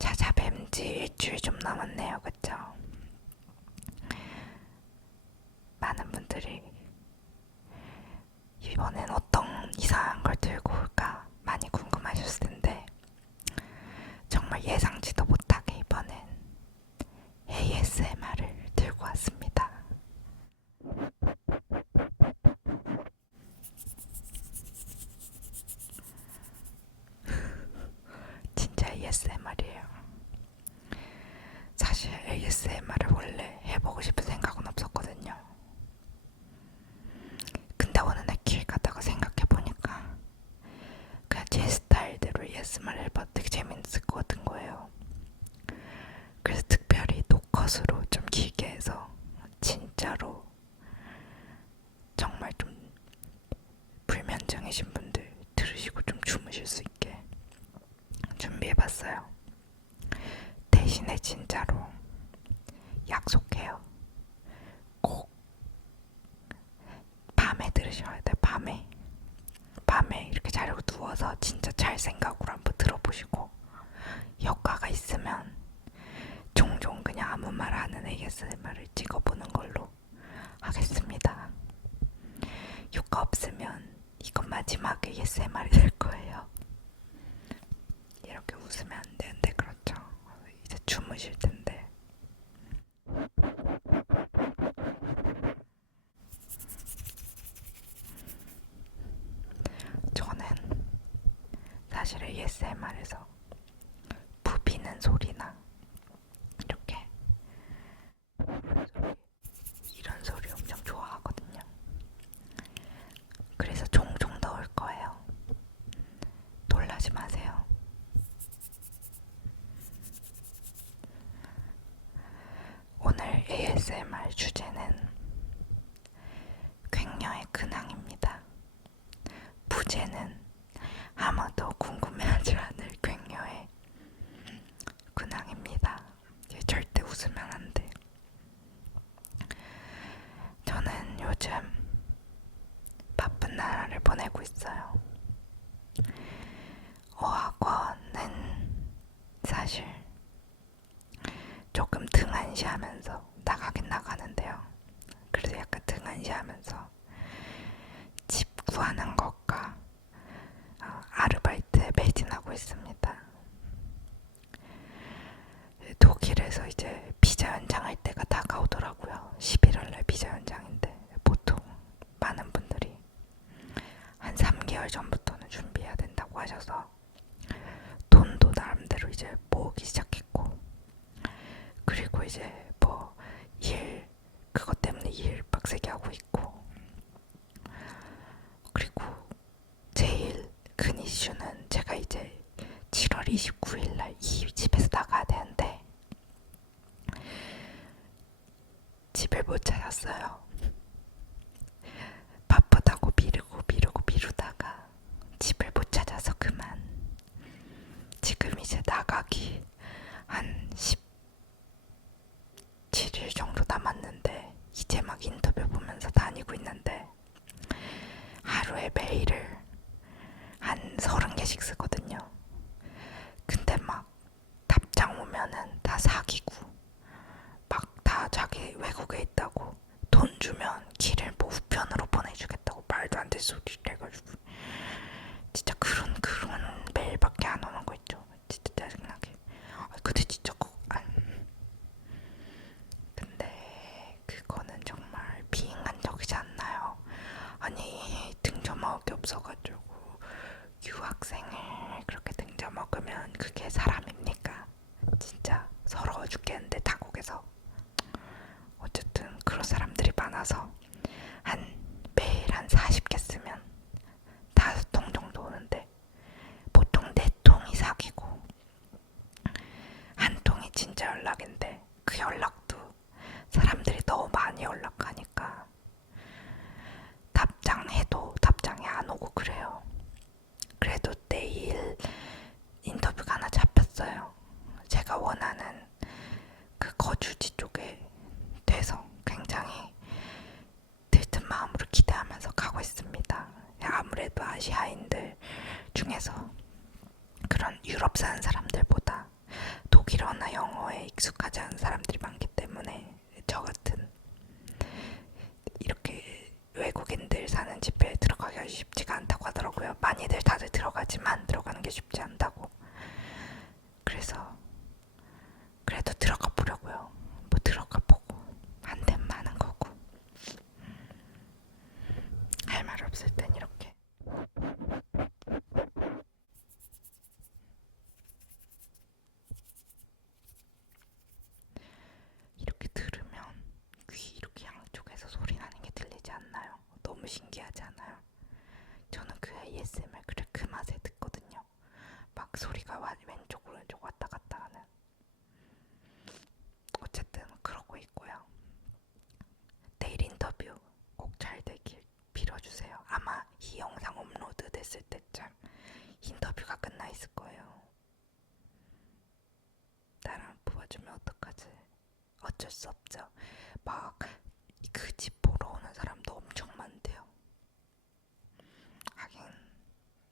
찾아뵌 지 일주일 좀 남았네요. 그쵸? 많은 분들이 이번엔 어떤 이상한 걸 들고 올까 많이 궁금하셨을 텐데 정말 예상치도 못하게 이번엔 ASMR을 들고 왔습니다. 진짜 ASMR이에요. 사실 ASMR을 원래 해보고 싶은 생각은 없었거든요. 근데 어느 날 길 가다가 생각해보니까 그냥 제 스타일대로 ASMR 해봐도 되게 재밌을 것 같은 거예요. 그래서 특별히 노컷으로 좀 길게 해서 진짜로 정말 좀 불면증이신 분들 들으시고 좀 주무실 수 있게 준비해봤어요. 대신에 진짜로 약속해요. 꼭 밤에 들으셔야 돼요. 밤에 이렇게 자려고 누워서 진짜 잘 생각으로 한번 들어보시고 효과가 있으면 종종 그냥 아무 말 안 하는 ASMR을 찍어보는 걸로 하겠습니다. 효과 없으면 이건 마지막 ASMR이 될 거예요. 이렇게 웃으면 안 되는데 그렇죠. 이제 주무실 텐데. 저는 사실 ASMR에서 부비는 소리나 이렇게 이런 소리 엄청 좋아하거든요. 그래서 종종 넣을 거예요. 놀라지 마세요. 오늘 ASMR 주제는 괭녀의 근황입니다. 부제는 아마도 궁금해하지 않을 괭녀의 근황입니다. 절대 웃으면 안 돼. 저는 요즘 바쁜 나날을 보내고 있어요. 어학원은 사실 조금 등한시하면서 나가긴 나가는데요. 그래도 약간 등한시하면서 집 구하는 것과 아르바이트에 매진하고 있습니다. 독일에서 이제 비자 연장할 때가 다가오더라고요. 11월날 비자 연장인데 보통 많은 분들이 한 3개월 전부터는 준비해야 된다고 하셔서 돈도 나름대로 이제 모으기 시작했고, 그리고 이제 뭐 일 그것 때문에 일 빡세게 하고 있고, 그리고 제일 큰 이슈는 제가 이제 7월 29일날 이 집에서 나가야 되는데 집을 못 찾았어요. 바쁘다고 미루다가 집을 못 찾아서 그만. 지금 이제 나가기 한 17일 정도 남았는데 이제 막 인터뷰 보면서 다니고 있는데 하루에 메일을 한 30개씩 쓰거든요. 근데 막 답장 오면은 다 사기고 막 다 자기 외국에 있다고 돈 주면 길을 뭐 우편으로 보내주겠다고 말도 안 되는 소리를 해가지고 진짜 그런 메일밖에 안 오는 거 있죠. 진짜 짜증나게. 근데 진짜 근데 그거는 정말 비인간적이지 않나요? 아니 등쳐먹을 게 없어가지고 유학생을 그렇게 등쳐먹으면 그게 사람입니까? 진짜 서러워 죽겠는데 타국에서. 어쨌든 그런 사람들이 많아서 매일 한 40개 쓰면 5통 정도 오는데 보통 4통이 사기고 한 통이 진짜 연락인데 그 연락도 사람들이 너무 많이 연락하니까 답장해도 답장이 안 오고 그래요. 그래도 내일 인터뷰가 하나 잡혔어요. 제가 원하는 그 거주지 쪽에 돼서 굉장히 들뜬 마음으로 기대하면서 가고 있습니다. 아무래도 아시아인들 중에서 그런 유럽 사는 사람들보다 그래도 들어가 보려고요. 뭐 들어가 보고 안 되면 마는 거고. 할 말 없을 땐 이렇게. 이렇게 들으면 귀 이렇게 양쪽에서 소리 나는 게 들리지 않나요? 너무 신기하지 않아요? 저는 그 ASMR 그래 그 맛에 듣거든요. 막 소리가 왼쪽 오른쪽 왔다 갔다 하는. 어쨌든 그러고 있고요. 내일 인터뷰 꼭 잘 되길 빌어주세요. 아마 이 영상 업로드 됐을 때쯤 인터뷰가 끝나 있을 거예요. 나랑 뽑아주면 어떡하지? 어쩔 수 없죠. 막 그 집 보러 오는 사람도 엄청 많대요. 하긴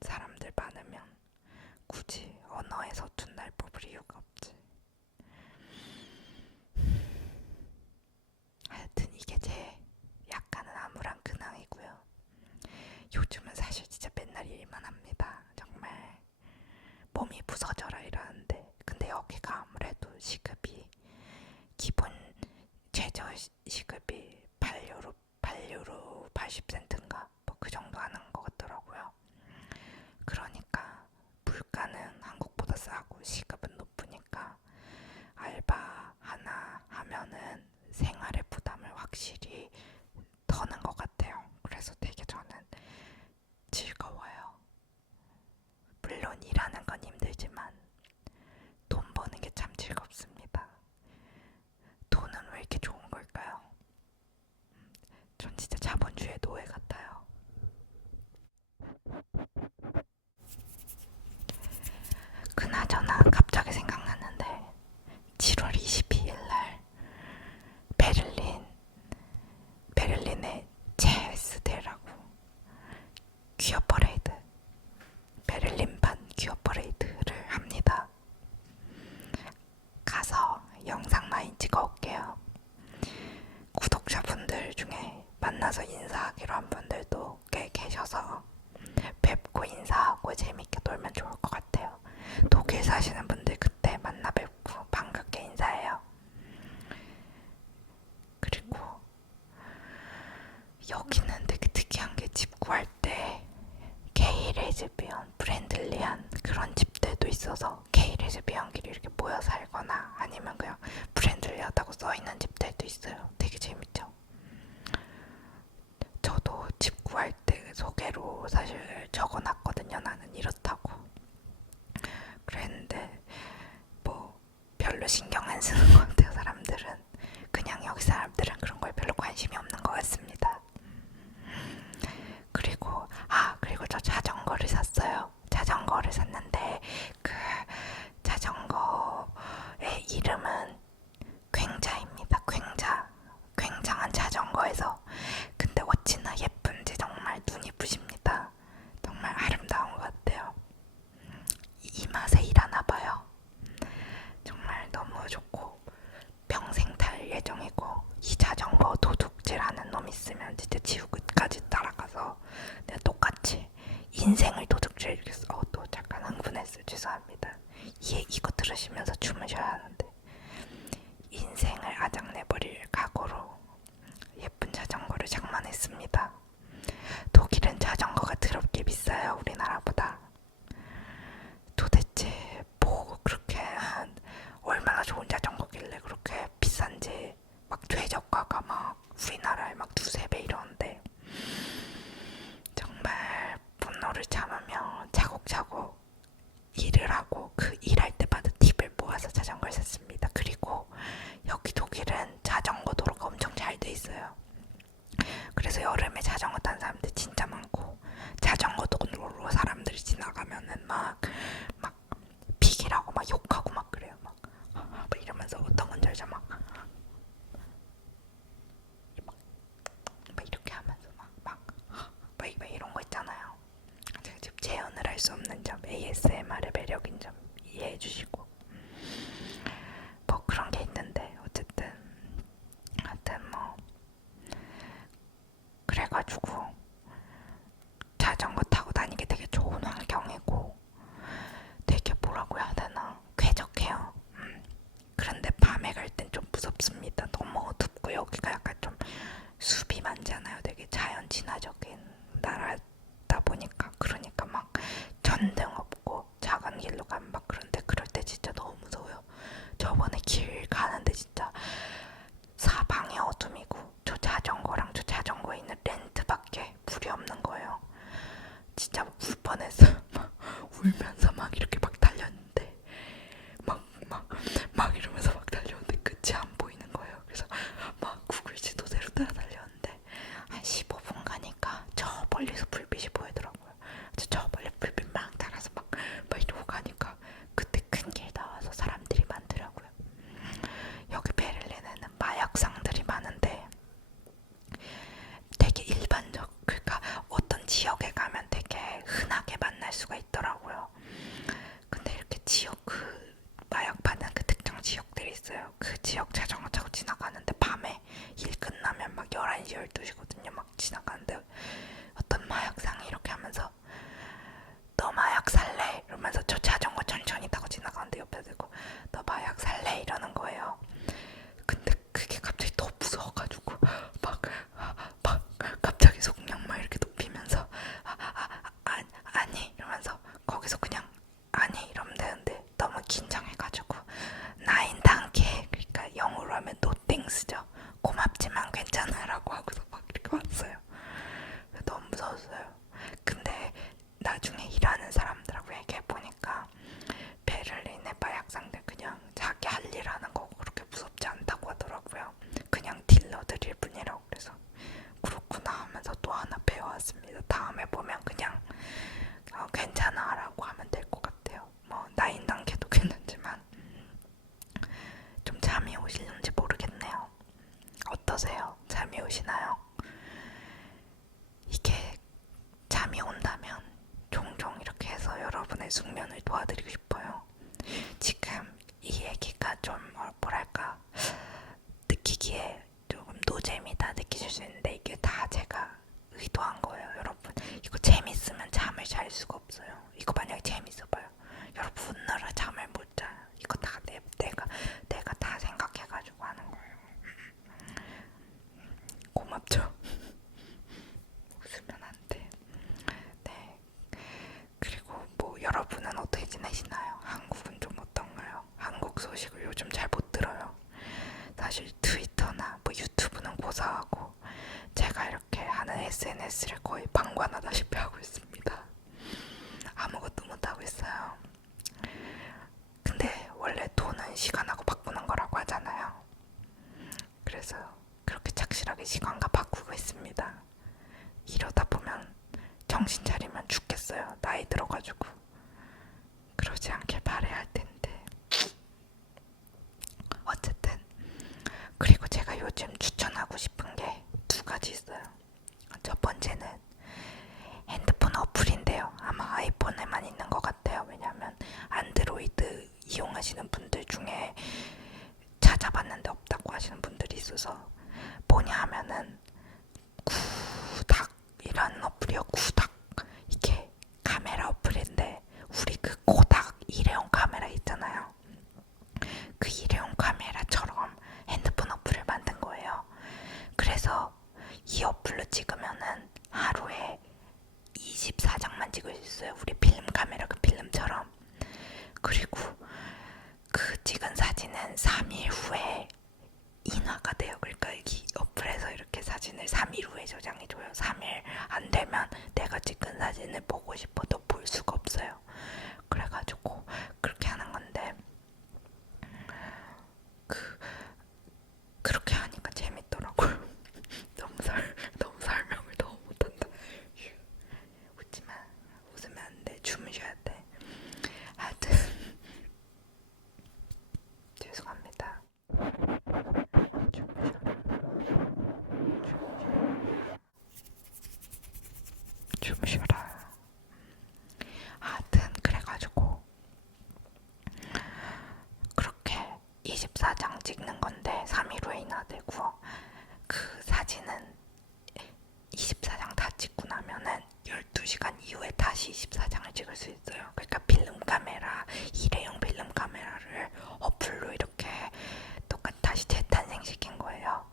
사람들 많으면 굳이 언어에 서툰 날 뽑을 이유가 없지. 하여튼 이게 제 약간은 암울한 근황이고요. 요즘은 사실 진짜 맨날 일만 합니다. 정말 몸이 부서져라 이러는데, 근데 여기가 아무래도 시급이 기본 최저 시급이 8유로 80센트인가 뭐 그 정도 하는 것 같더라고요. 그러니까 물가는 한국보다 싸고 시급은 높으니까 알바 하나 하면은 생활의 부담을 확실히 더는 것 같아요. 그래서 되게 저는 즐거워요. 물론 일하는 건 힘들지만 돈 버는 게 참 즐겁습니다. 돈은 왜 이렇게 좋은 걸까요? 전 진짜 자본주의 노예 같아요. 그나저나 갑자기 생각났는데 7월 22일 날 베를린의 체스대라고 퀴어 퍼레이드, 베를린판 퀴어 퍼레이드를 합니다. 가서 영상 많이 찍어올게요. 구독자분들 중에 만나서 인사하기로 한 분들도 꽤 계셔서 뵙고 인사하고 재밌게 놀면 좋을 것 같아요. 독일 사시는 분들 그때 만나 뵙고 반갑게 인사해요. 그리고 여기는 되게 특이한 게 집 구할 때 게이 레즈비언 프렌들리한 그런 집들도 있어서 게이 레즈비언끼리 이렇게 모여 살거나 아니면 그냥 프렌들리하다고 써있는 집들도 있어요. 되게 재밌죠? 저도 집 구할 때 소개로 사실 적어놨거든요. 나는 이렇다고. 그랬는데 뭐 별로 신경 안 쓰는 것 같아요. 사람들은 그냥 여기 사람들은 그런 거에 별로 관심이 없는 것 같습니다. 그리고 저 자전거를 샀어요. 자전거를 샀는데 그 자전거의 이름은 굉자입니다. 굉장한 자전거에서. 근데 어찌나 예쁜지 정말 눈이 부십니다. 정말 아름다운 것 같아요. 이 맛에 일하나 봐요. 정말 너무 좋고 평생 탈 예정이고, 이 자전거 도둑질하는 놈 있으면 진짜 지옥까지 따라가서 내가 똑같이 인생을 도둑질해주겠어. 또 잠깐 흥분했어요. 죄송합니다. 이거 들으시면서 주무셔야 하는데. 인생을 아작내버릴 각오로 예쁜 자전거를 장만했습니다. 독일은 자전거가 더럽게 비싸요. 우리나라보다. 도대체 뭐 그렇게 얼마나 좋은 자전거길래 그렇게 비싼지. 막 최저가가 막 우리나라에 막 두세 배 이러는데 정말 분노를 참으며 차곡차곡 일을 하고 그 일할 때 받은 팁을 모아서 자전거를 샀습니다. 그리고 여기 독일은 자전거 도로가 엄청 잘 돼 있어요. 그래서 여름에 자전거 탄 사람들 진짜 많고 자전거 도로로 사람들이 지나 이번에 길 가는데 진짜 사방이 어둠이고 저 자전거랑 저 자전거에 있는 렌트밖에 불이 없는 거예요. 진짜 울 뻔했어요. 막 울면서 막 이렇게 막 달렸는데 막 이러면서 막 달렸는데 끝이 안 보이는 거예요. 그래서 막 구글 지도대로 따라달렸는데 한 15분 가니까 저 멀리서 불빛이 보이더라고요. 저 멀리 불빛 막 따라서 막 이러고 가니까 그때 큰 길 나와서 사람들이 많더라고요. 여기 베를린에는 마약상들이 많은데 되게 일반적, 그러니까 어떤 지역에 가면 되게 흔하게 만날 수가 있더라고요. 근데 이렇게 지역 그 마약 파는 그 특정 지역들이 있어요. 그 지역 자전거 타고 지나가는데 밤에 일 끝나면 막 11시, 12시거든요. 막 지나가는데 어떤 마약상이 이렇게 하면서 너 마약 살래? 이러면서 저 자전거 천천히 타고 지나가는데 옆에 대고 너 마약 살래? 이러는 거예요. 근데 그게 갑자기 더 무서워가지고 막 갑자기 속력 막 이렇게 높이면서 아니 이러면서 거기서 그냥 아니 이러면 되는데 너무 긴장해가지고 나인 단계, 그러니까 영어로 하면 no thanks죠. 고맙지만 괜찮아 라고 하고서 막 이렇게 왔어요. 너무 무서웠어요. 근데 나중에 일하는 사람들하고 얘기해보니까 베를린의 마약상들 그냥 자기 할 일 하는 거 그렇게 무섭지 않다고 하더라고요. 그냥 딜러들일 뿐이라고. 그래서 그렇구나 하면서 또 하나 배워왔습니다. 다음에 보면 그냥 괜찮아 라고 하면 될 것 같아요. 뭐 나인 단계도 괜찮지만 좀 잠이 오시는지 모르겠네요. 어떠세요? 잠이 오시나요? 이게 잠이 온다면 종종 이렇게 해서 여러분의 숙면을 도와드리고 싶어요. 지금 이 얘기가 좀 뭐랄까 느끼기에 조금 노잼이다 느끼실 수 있는데 이게 다 제가 의도한 거예요. 여러분 이거 재밌으면 잠을 잘 수가 없어요. 이거 만약에 재밌어봐요. 여러분 웃느라 잠을 못 자요. 이거 다 내가 다 생각해가지고 하는 거예요. 고맙죠? 웃으면 안 돼. 네. 그리고 뭐 여러분은 어떻게 지내시나요? 한국은 좀 어떤가요? 한국 소식을 요즘 잘 못 들어요. 사실 트위터나 뭐 유튜브는 고사하고 제가 이렇게 하는 SNS를 거의 방관하다시피 하고 있습니다. 아무것도 못하고 있어요. 근데 원래 돈은 시간하고 바꾸는 거라고 하잖아요. 그래서 그렇게 착실하게 시간과 바꾸고 있습니다. 이러다 보면 정신 차리면 죽겠어요. 나이 들어가지고. 그러지 않길 바라야 할 텐데. 어쨌든 그리고 제가 요즘 추천하고 싶은 게 두 가지 있어요. 첫 번째는 핸드폰 어플인데요. 아마 아이폰에만 있는 것 같아요. 왜냐면 안드로이드 이용하시는 분들 중에 찾아봤는데 없다고 하시는 분들이 있어서 뭐냐 하면은 구닥이라는 어플이요. 구닥. 이게 카메라 어플인데 우리 그 코닥 일회용 카메라 있잖아요. 그 일회용 카메라처럼 핸드폰 어플을 만든 거예요. 그래서 이 어플로 찍으면은 하루에 24장만 찍을 수 있어요. 우리 필름 카메라 그 필름처럼. 그리고 그 찍은 사진은 3일 후에 인화가 돼요. 그러니까 이 어플에서 이렇게 사진을 3일 후에 저장해줘요. 3일 안 되면 내가 찍은 사진을 보고 싶어도 볼 수가 없어요. 그래가지고 그렇게 하는 건데 그렇게 하니까 재밌더라고요. 너무 설명을 너무 못한다. 웃지마. 웃으면 안 돼. 주무셔야 돼. 하여튼 죄송합니다. 주무셔라. 하여튼 그래가지고 그렇게 24장 찍는 건데 3일 후에 인화되고 그 사진은 24장 다 찍고 나면은 12시간 이후에 다시 24장을 찍을 수 있어요. 그러니까 필름 카메라, 일회용 필름 카메라를 어플로 이렇게 다시 재탄생시킨 거예요.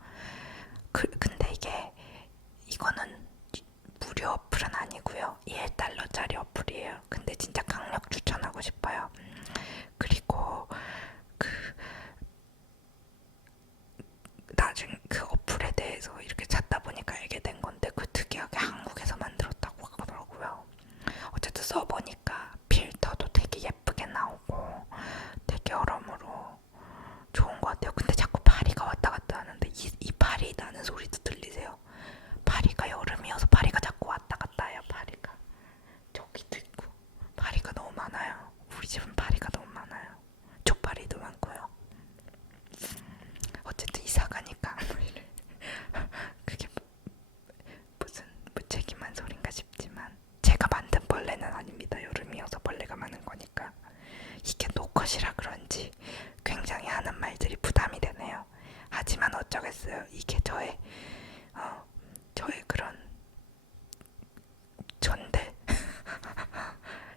근데 이거는 무료 어플은 아니고요. 1달러짜리 어플이에요. 근데 진짜 강력 추천하고 싶어요. 그리고 그래서 이렇게 찾다 보니까 알게 된 건데 그 특이하게 한국에서 만들었다고 하더라고요. 어쨌든 써보니까 필터도 되게 예쁘게 나오고 되게 여러모로 좋은 것 같아요. 근데 자꾸 파리가 왔다 갔다 하는데 이 파리 나는 소리도 들리세요? 파리가 여름이어서 파리가 자꾸 왔다 갔다 해요. 파리가 저기도 있고 파리가 너무 많아요. 우리 집은 파리가 너무 많아요. 족파리도 많고요. 어쨌든 이사 가니까 그게 무슨 무책임한 소린가 싶지만 제가 만든 벌레는 아닙니다. 여름이어서 벌레가 많은 거니까. 이게 노컷이라 그런지 굉장히 하는 말들이 부담이 되네요. 하지만 어쩌겠어요. 이게 저의 그런 존재.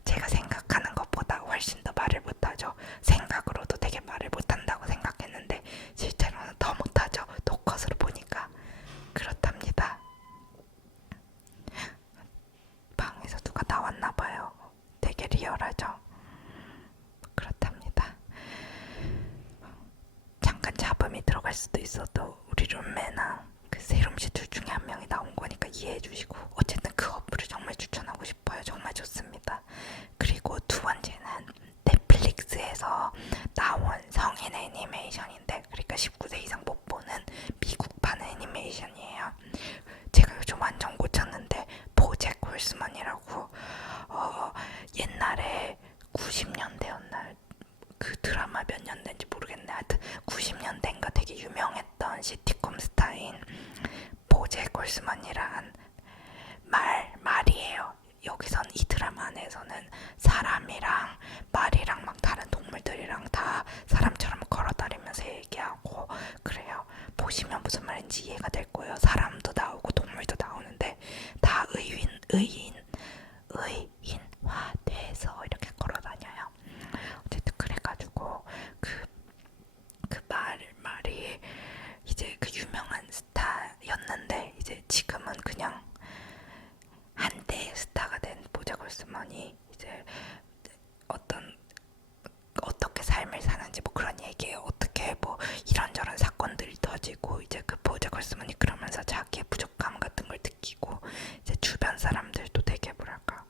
제가 생각하는 것보다 훨씬 더 말을 못하죠. 생각으로도 되게 말을 못한다고 생각했는데 실제로는 더 못하죠. 노컷으로 보니까 그렇답니다. 방에서 누가 나왔나봐요. 되게 리얼하죠. 그렇답니다. 잠깐 잡음이 들어갈 수도 있어도 우리 룸메나 그 세롬씨 둘 중에 한 명이 나온 거니까 이해해 주시고 어쨌든 그 어플을 정말 추천하고 싶어요. 정말 좋습니다. 그리고 두 번째는 넷플릭스에서 나온 성인 애니메이션인데 그러니까 19세 이상 못 보는 미국판 애니메이션이에요. 제가 요즘 완전 꽂혔는데 보잭 홀스먼이라고 옛날에 90년대였나 그 드라마 몇 년대인지 모르겠네. 하여튼 90년대인가 되게 유명했던 시티콤 스타인 보잭 홀스먼이란 말이에요. 여기선 이 드라마 안에서는 사람이랑 말이랑 막 다른 동물들이랑 다 사람처럼 걸어다니면서 얘기하고 그래요. 보시면 무슨 말인지 이해가 될 거예요. 사람도 나오고 동물도 나오는데 다 의인화돼서 이렇게 걸어다녀요. 어쨌든 그래가지고 그 말이 이제 그 유명한 스타였는데 이제 지금은 그냥 한때 스타가 된 보잭 홀스먼이 이제 어떻게 삶을 사는지 뭐 그런 얘기예요. 어떻게 뭐 이런저런 사건들이 터지고 이제 그 보잭 홀스먼이 그러면서 자기의 부족함 같은 걸 느끼고 이제 주변 사람들도 되게 뭐랄까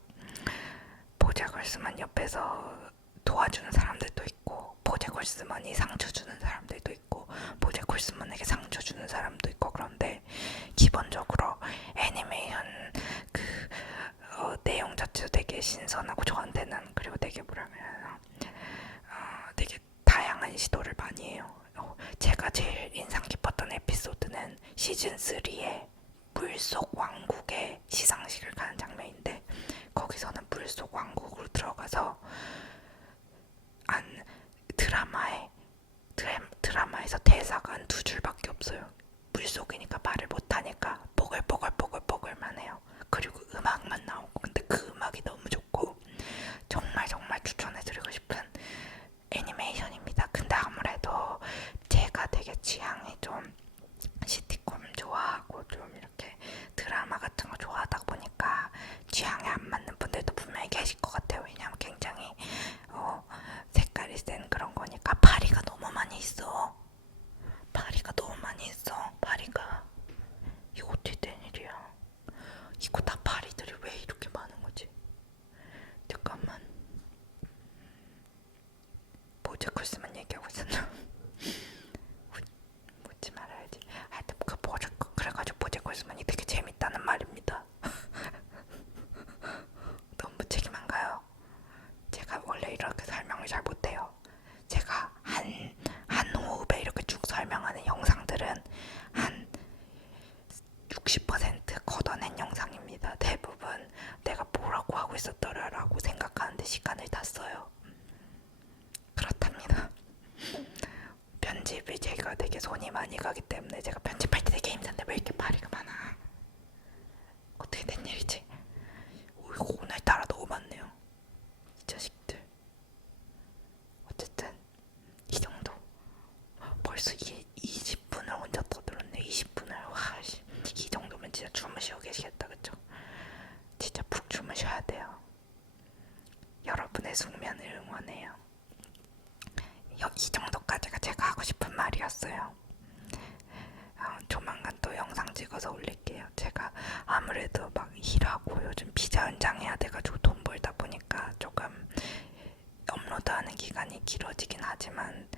보잭 홀스먼 옆에서 도와주는 사람들도 있고 보잭 홀스먼이 상처 주는 사람들도 있고 보잭 홀스먼에게 상처 주는 사람도 있고 그런데 기본적으로 애니메이션 내용 자체도 되게 신선하고 저한테는 그리고 되게 뭐라면 되게 다양한 시도를 많이 해요. 제가 제일 인상 깊었던 에피소드는 시즌 3의 물속 왕국의 시상식을 가는 장면인데 거기서는 물속 왕국으로 들어가서 드라마에서 대사가 한 두 줄밖에 없어요. 물속이니까 말을 못하니까 뽀글뽀글뽀글뽀글만 해요. 그리고 음악만 나오고 근데 그 음악이 너무 좋고 정말 정말 추천해드리고 싶은 애니메이션입니다. 근데 아무래도 제가 되게 취향이 좀 시티콤 좋아하고 좀 이렇게 드라마 같은 거 좋아하다 보니까 취향에 안 맞는 분들도 분명히 계실 것 같아요. 왜냐면 굉장히 색깔이 센 그런 거니까 파리가 너무 많이 있어. 파리가 이거 어떻게 된 일이야? 이거 다 파리들이 왜 이렇게 많은 거지? 잠깐만. 보잭 홀스먼 얘기하고 있었나? 묻지 말아야지. 하여튼 그래가지고 보잭 홀스먼이 되게 재밌다는 말입니다. 너무 무책임한가요? 제가 원래 이렇게 설명을 잘 못해요. 제가 한 호흡에 이렇게 쭉 설명하는 영상들은 한 60% 걷어낸 영상입니다. 대부분 내가 뭐라고 하고 있었더라라고 생각하는데 시간을 다 써요. 그렇답니다. 편집이 제가 되게 손이 많이 가기 때문에 제가 편집할 때 되게 힘든데 왜 이렇게 파리가 많아? 어떻게 된 일이지? 이거 오늘따라 너무 많네요. 이 자식들. 어쨌든 이 정도. 벌써 20분을 혼자 떠들었네. 20분을. 와, 이 정도면 진짜 주무시고 계시겠다, 그쵸? 진짜 푹 주무셔야 돼요. 여러분의 숙면을 응원해요. 이 정도까지가 제가 하고 싶은 말이었어요. 조만간 또 영상 찍어서 올릴게요. 제가 아무래도 막 일하고 요즘 비자 연장해야 돼가지고 돈 벌다 보니까 조금 업로드하는 기간이 길어지긴 하지만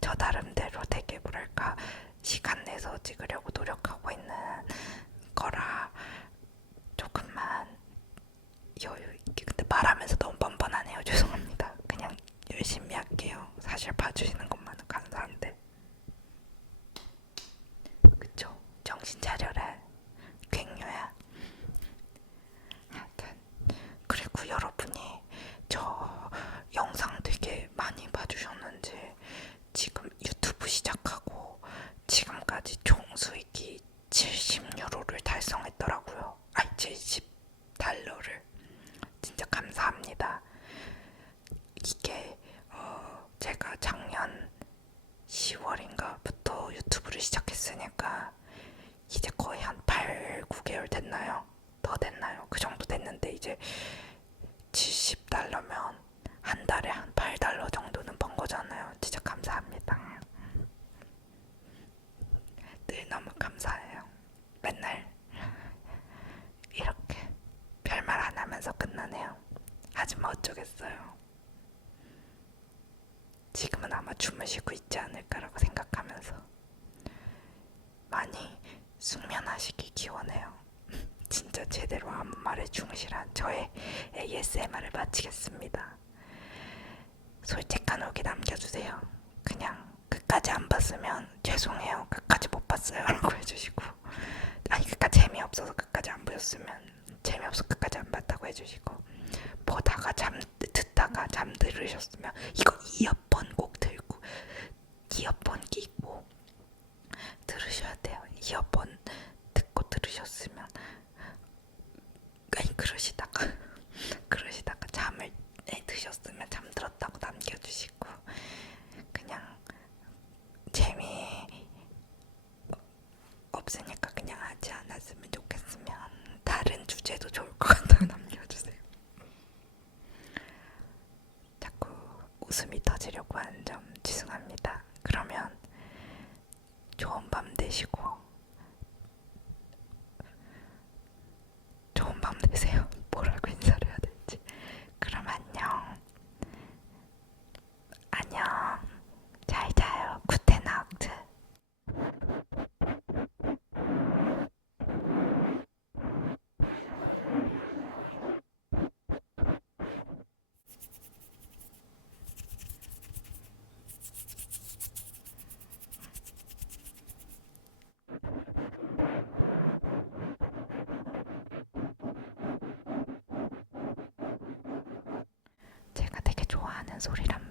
저 나름대로 되게 뭐랄까 시간 내서 찍으려고 노력하고 있는 거라 조금만 여유 있게. 근데 말하면서 너무 뻔뻔하네요. 죄송합니다. 그냥 열심히 할게요. 사실 봐주시는 것만은 감사한데. 그쵸? 정신 차려라. 괭녀야. 하여튼 그리고 여러분이 저 영상 되게 많이 봐주셨는지 지금 유튜브 시작하고 지금까지 총 수익이 70유로를 달성했더라고요. 아니 70달러를. 진짜 감사합니다. 이게 제가 작년 10월인가부터 유튜브를 시작했으니까 이제 거의 한 8, 9개월 됐나요? 더 됐나요? 그 정도 됐는데 이제 70달러면 한 달에 한 8달러 정도는 번 거잖아요. 진짜 감사합니다. 늘 너무 감사해요. 맨날 이렇게 별말 안 하면서 끝나네요. 하지만 어쩌겠어요. 지금은 아마 주무시고 있지 않을까라고 생각하면서 많이 숙면하시기 기원해요. 진짜 제대로 아무 말에 충실한 저의 ASMR을 마치겠습니다. 솔직한 후기 남겨주세요. 그냥 끝까지 안 봤으면 죄송해요. 끝까지 못 봤어요 라고 해주시고, 아니 끝까지 재미없어서 끝까지 안 보셨으면 재미없어 끝까지 안 봤다고 해주시고, 보다가 듣다가 잠들으셨으면 이거 이어폰 꼭 들고 이어폰 끼고 들으셔야 돼요. 이어폰 듣고 들으셨으면, 아니 그러시다가 잠을 드셨으면 잠들었다고 남겨주시고, 그냥 재미 없으니까 그냥 하지 않았으면 좋겠으면 다른 주제도 좋을 것 같다고 남겨주세요. 자꾸 웃음이 터지려고 하는 점 죄송합니다. 그러면 좋은 밤 되시고 좋은 밤 되세요. 뭐라고 인사를 해야 될지. 그럼 안녕. 안녕. 잘 자요. 굿나잇. 제가 되게 좋아하는 소리란